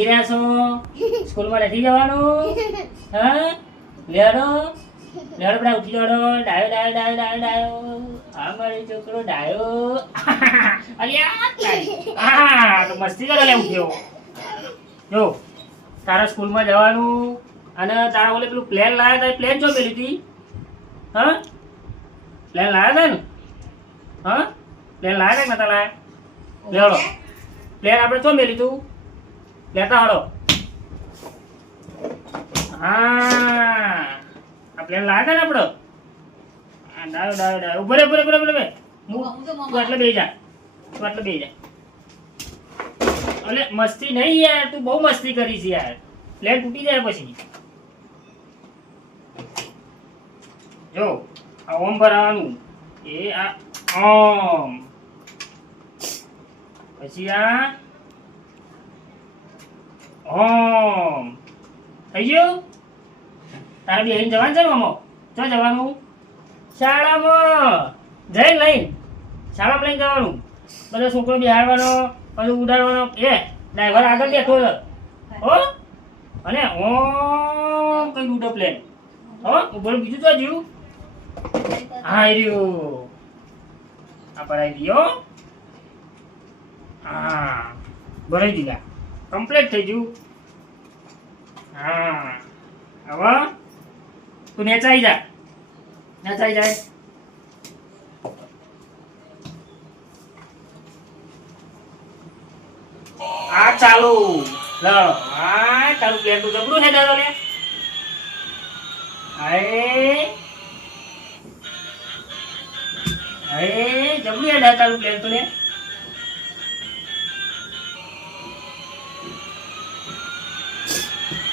ઊંઘી રહ્યા છો સ્કૂલમાં નથી જવાનું? હા? લેડો? લેડો બધા ઉઠી લેડો. ડાયો ડાયો ડાયો ડાયો ડાયો. આ મારો છોકરો ડાયો. અલ્યા તો મસ્તી કરો લે ઉઠ્યો. જો, તારા સ્કૂલમાં જવાનું અને તારા ઓલે પેલું પ્લેન લાવ્યા હતા પ્લેન જો પેલી હતી? હા? પ્લેન લાવ્યા હતા ને? હા? પ્લેન લાવ્યા હતા ને તારા લેડો પ્લેન આપણે ચો મેલી તું? લેતા હળો હા. આ પ્લેન લાવ્યા ને આપણો ડાયો ડાયો ડાયો. ઊભો રે ઊભો રે ઊભો રે, ઊભો રે હું એટલે બેસી જા. તું એટલે બેસી જા. અલે મસ્તી નહીં યાર. તું બહુ મસ્તી કરી છે યાર. પ્લેન તૂટી જાય પછી. જો આ ઓમ ભરાવાનું. એ આ ઓમ. પછી આ ઓમ. થઈ ગયું? તારે બેહીને જવાનું છે ને મામો? ચો જવાનું. શાળામાં. જઈ લઈને. શાળા લઈને જવાનું. બધો છોકરો બિહારવાનો પછી ઉડાડવાનો. એ, ડ્રાઈવર આગળ બેઠો હો? અને ઓમ કઈ ઉડો પ્લેન હો? ઉપર બીજું તો જીવ હા રહ્યું. આ ભરાઈ ગયો. હા. ભરાઈ દીધા. કમ્પ્લીટ થઈ ગયું. હા. હવે તું નેચાઈ જા. નેચાઈ જાય. આ ચાલુ. આ ચાલુ પ્લેન તું જબરું છે દાદા ને હાય હાય જબરું છે દાદા તારું પ્લેન તું ને?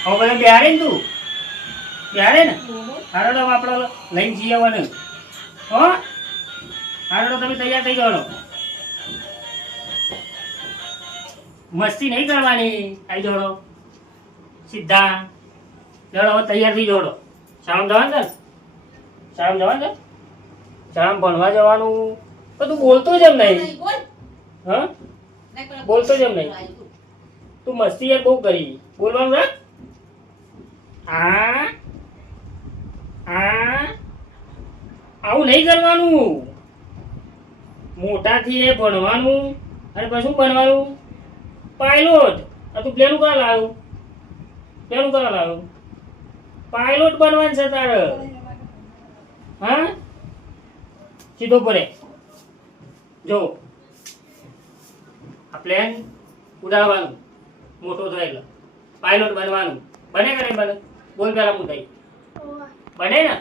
હવે બધા બિહારે ને તું? બેહારે ને? હારો તો આપણે લઈને જઈ આવવાનું. હો? હારો તમે તૈયાર થઈ જવાનો મસ્તી નહીં કરવાની. આવી જોડો સીધા. જોડો તૈયાર થઈ જોડો શામ જવાનું છે? શામ જવાનું છે? શામ ભણવા જવાનું? તો તું બોલતો જ એમ નહીં. હા? બોલતો જ એમ નહીં. તું મસ્તી યાર બહુ કરી. બોલવાનું રાખ. આ આ, આવું નહીં કરવાનું. મોટાથી એ ભણવાનું, અને પછી બનવાનું? પાયલોટ આ તું પ્લેનું કરા લાવ્યું પેલું કરા લાવ્યું પાયલોટ બનવાનું છે તારે. હા? સીધો પડે. જો. આ પ્લેન ઉડાવવાનું મોટો થયેલો. પાયલોટ બનવાનું. બને કે નહીં બને? બોલ પેલા હું બને ને?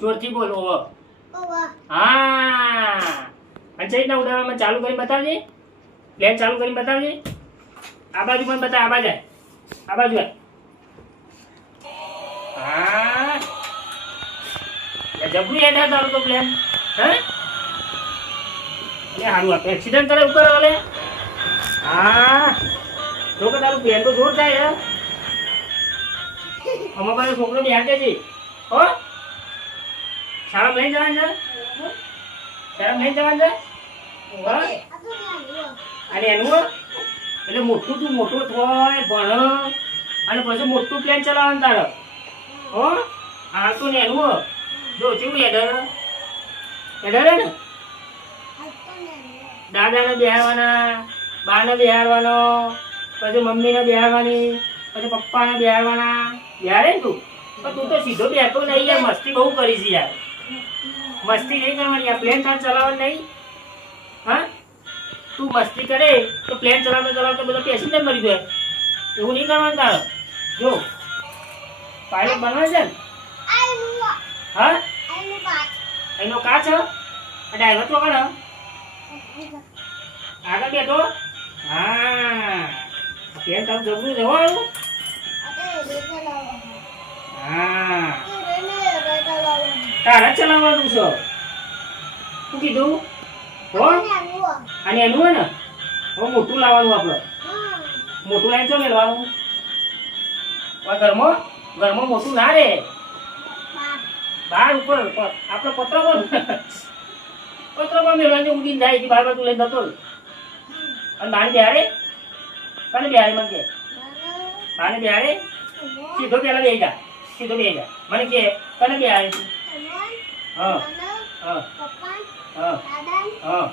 જોરથી બોલ ઓવર હા. રીતના ઉડાડવામાં ચાલુ કરી બતાવજે. પ્લેન ચાલુ કરી બતાવજે. આ બાજુ પણ બતા આ બાજુ આ બાજુ હા. એટલે જબરું હેઠા તારું તો પ્લેન હે? એટલે સારું આપણે એક્સિડન્ટ કરે, ઉપર હાલે હા. જો કે તારું પ્લેન તો જોર થાય અમારા પાસે છોકરો બેહાડે છે. હો? શાળા લઈ જવાનું છે? શાળા લઈ જવાનું છે? અને એનું? એટલે મોટું તું મોટું થાય, ભણ. અને પછી મોટું પ્લેન ચલાવવાનું તારે. હો? હા તું ને એનું. જો કેવું એડર એડર ને? દાદાને બિહારવાના બાને બિહારવાનો પછી મમ્મીને બેહાડવાની, પછી પપ્પાને બેહાડવાના. ને તું? પણ તું તો સીધો બેઠો નહીં યાર મસ્તી બહુ કરી છે યાર. મસ્તી નહીં કરવાની આ પ્લેન તાર ચલાવવાની નહીં. હા? તું મસ્તી કરે તો પ્લેન ચલાવતો ચલાવતા બધા પેસેન્જર મરી જાય. એવું નહીં કરવાનું તારે? જો. પાયલટ બનવા છે ને? હા? એનો કા છે? ડ્રાઈવર તો કરો આગળ બેઠો? હા. પ્લેન તમે જબરું જવાનું હા. તારે ચલાવવાનું છે? શું કીધું? હો અને ને? મોટું લાવવાનું આપણે. મોટું લાઈન છો મેળવાનું? હવે ઘરમાં? ઘરમાં મોટું ના બહાર ઉપર આપણે પત્ર પર પત્ર પર મેળવાની ઉડીને જાય કે બાર બાજુ લઈને જતો. અને બાર બેહાડે? કને બેહાડે મને કે? આને બેહાડે? સીધો પેલા બેહી જા. બેહી જા મને કે કને કે આવી હા. હા. હા. હા.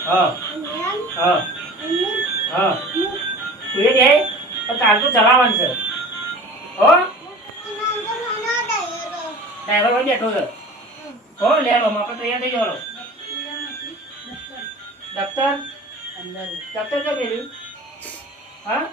હા. હા. હા. તું એ તાર તો ચલાવવાનું છે. હો? ડ્રાઈવર ભાઈ બેઠો છે. હો લે લો આપણે તૈયાર થઈ જવાનો. દફતર? દફતર કે પેલું હા?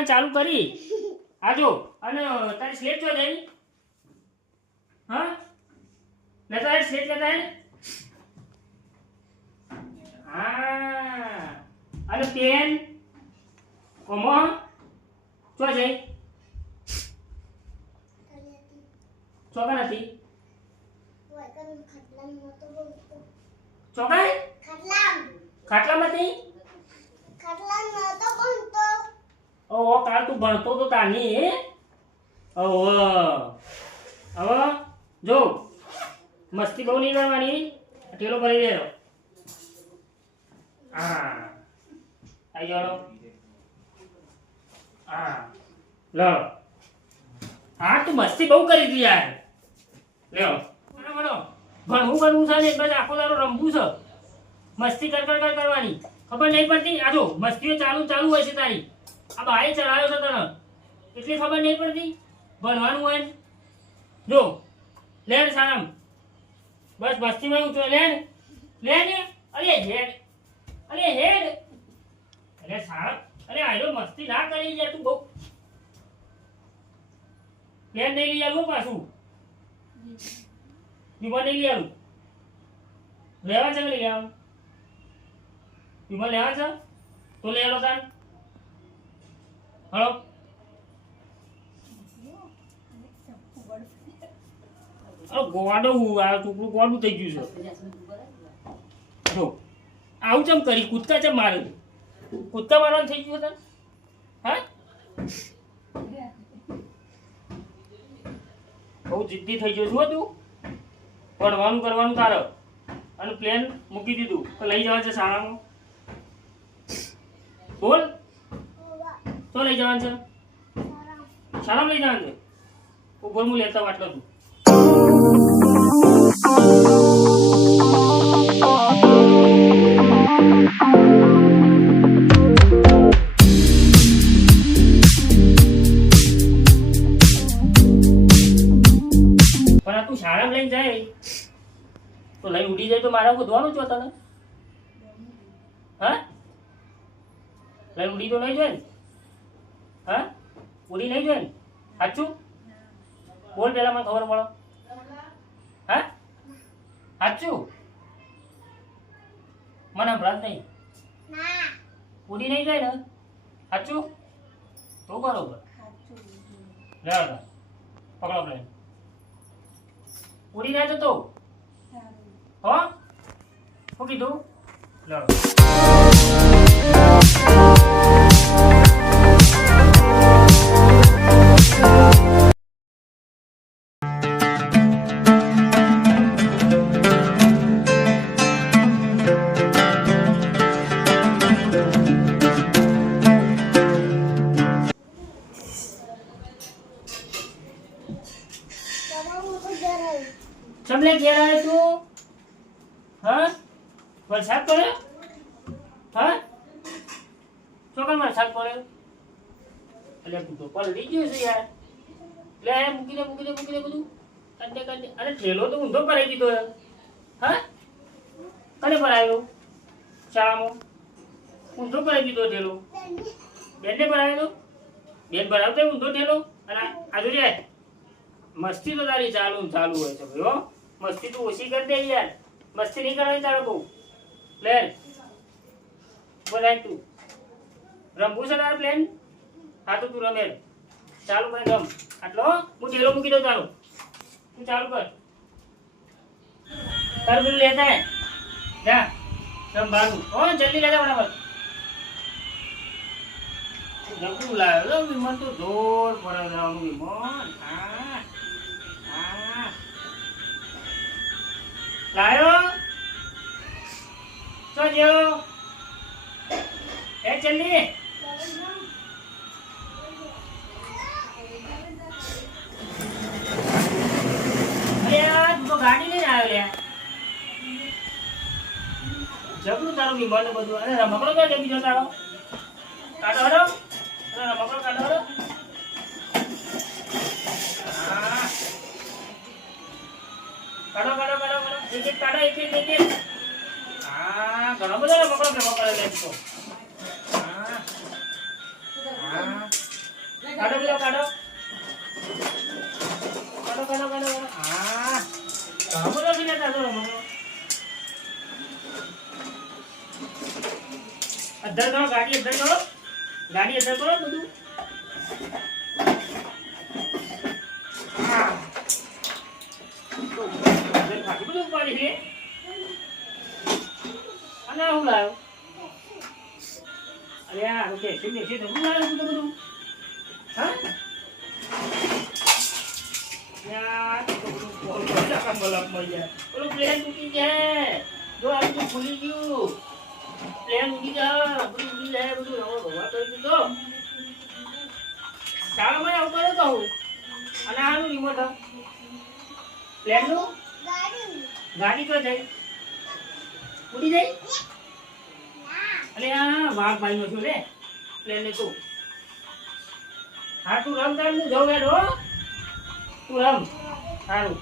કરવાનું ચાલુ કરી. આજો અને તારી સ્લેટ જો જઈ હા? લેતા આય સ્લેટ લેતા આય હા. અને પેન કોમો જો જઈ. ચોકા નથી. તું ભણતો તો તાની ઓહો હવે જો, મસ્તી બહુ નહીં કરવાની. ઠેલો ભરી દેરો હા હા, તું મસ્તી બહુ કરી હતી યાર. લ્યો. બોલો ભણવું કરવું છે ને એક આખો તારો રમવું છે. મસ્તી કર કર કરવાની. ખબર નહીં પડતી? આ જો, મસ્તીઓ ચાલુ ચાલુ હોય છે તારી. આ ભાઈ ચડાવ્યો છે તને. એટલી ખબર નહીં પડતી? ભણવાનું હોય જો, લે ને સારામ. બસ મસ્તીમાં ઉતરો લે ને. લે ને. અરે હેડ. અરે હેડ. અરે સારામ અરે આયો મસ્તી ના કરી લે તું બહુ. પેન નહીં લઈ આવું પાછું. વિમા નહીં લઈ આવું લેવા છે કે લઈ આવું વિમા લેવા છે? તો લઈ આવો તાર. હલો અરે ગોવાડો આ ટુકડું ગોવાડું થઈ ગયું છે. જો, આવું ચમ કરી? કૂદકા ચમ મારે? કૂદકા મારવાનું થઈ ગયું તને? હા? બહુ જિદ્દી થઈ ગયો છું તું. ભણવાનું કરવાનું તારે. અને પ્લેન મૂકી દીધું. તો લઈ જવાનું છે શાળામાં. બોલ. તો લઈ જવાનું છે? શાળામાં લઈ જવાનું છે? ઉપર હું લેતા વાટલો છું. પણ તું શાળામાં લઈને જાય, તો લઈને ઉડી જાય તો મારા ગોધવાનું છો તને. હા? લઈને ઉડી તો નહીં ને? હા? ઉડી નહીં જાય સાચું? બોલ પેલા મને ખબર પડો. હા? સાચું? મને સંભળાત નહીં. ઉડી નહીં જાય ને? સાચું? તો બરોબર. લે આગળ. પકડો પ્લેન. ઉડી ના જતો? હો? શું કીધું? લો. ચમલે ઘેર આવે તું? હા? વરસાદ પડ્યો હા? ચોકન વરસાદ પડ્યો એટલે તું તો પલળી ગયો છે યાર. લે, આ મૂકી દે મૂકી દે મૂકી દે બધું. કંડે કંડે અરે, ઠેલો તો ઊંધો ભરાઈ દીધો. હા? કને ભરાયો? શાળામાં? ઊંધો ભરાઈ દીધો ઠેલો. બેનને ભરાયેલો બેન ભરાવતો ઊંધો ઠેલો? અને આજુ રે મસ્તી તો તારી ચાલુ ચાલુ હોય છે ભાઈ, હો. મસ્તી તું ઓછી કરી દે યાર. મસ્તી નહીં કરવાની તારે બહુ. પ્લેન બોલાય તું. રમવું છે તારે પ્લેન હા તો તું રમે. ચાલુ મને રમ આટલો હું. ઢેલો મૂકી દઉં તારું. તું ચાલુ કર. તારું પેલું લેતા હે. જા. રમવાનું. હો, જલ્દી લેતા બરાબર જબરું લાવ્યો વિમાન તો જોર પડે વિમાન. હા. લાયો તો જો એ ચલ્લી અરે યાર તું તો ગાડી લઈને આવ્યો લ્યા જબરું તારું વિમાન ને બધું અરે રમકડો ક્યાં છે બીજો તારો કાઢો હડો અરે રમકડો કાઢો હડો હા. કાઢો કાઢો કાઢો કાઢો એક કાઢો એક એક હા, ઘણો બધો રમકડો ભેગો કરે લે તો. હા. હા. કાઢો બીજો કાઢો. કાઢો કાઢો કાઢો હા. ઘણો બધો લે તારો રમકડો. અધર કરો, ગાડી અધર કરો. ગાડી અધર કરો બધું. આ હું લાવ્યો અરે આ તો કે છે ને છે તો હું લાવ્યો બધું બધું. હા? યાર તો બધા કામ બલાપમાં યાર. ઓલું પ્લેન તૂટી જાય જો આ બધું ખુલી ગયું. પ્લેન ઉડી જા બધું ઉડી જાય બધું રવા ભગવા કરી દીધો. શાળામાં આવતો રહેતો હું. અને આનું રિમોટ પ્લેનનું? ગાડી. તો જાય ઉડી જાય અરે આ વાઘ ભાઈ નો છું રે એટલે તું હા, તું રમ તાર, હું હો. તું રમ. સારું.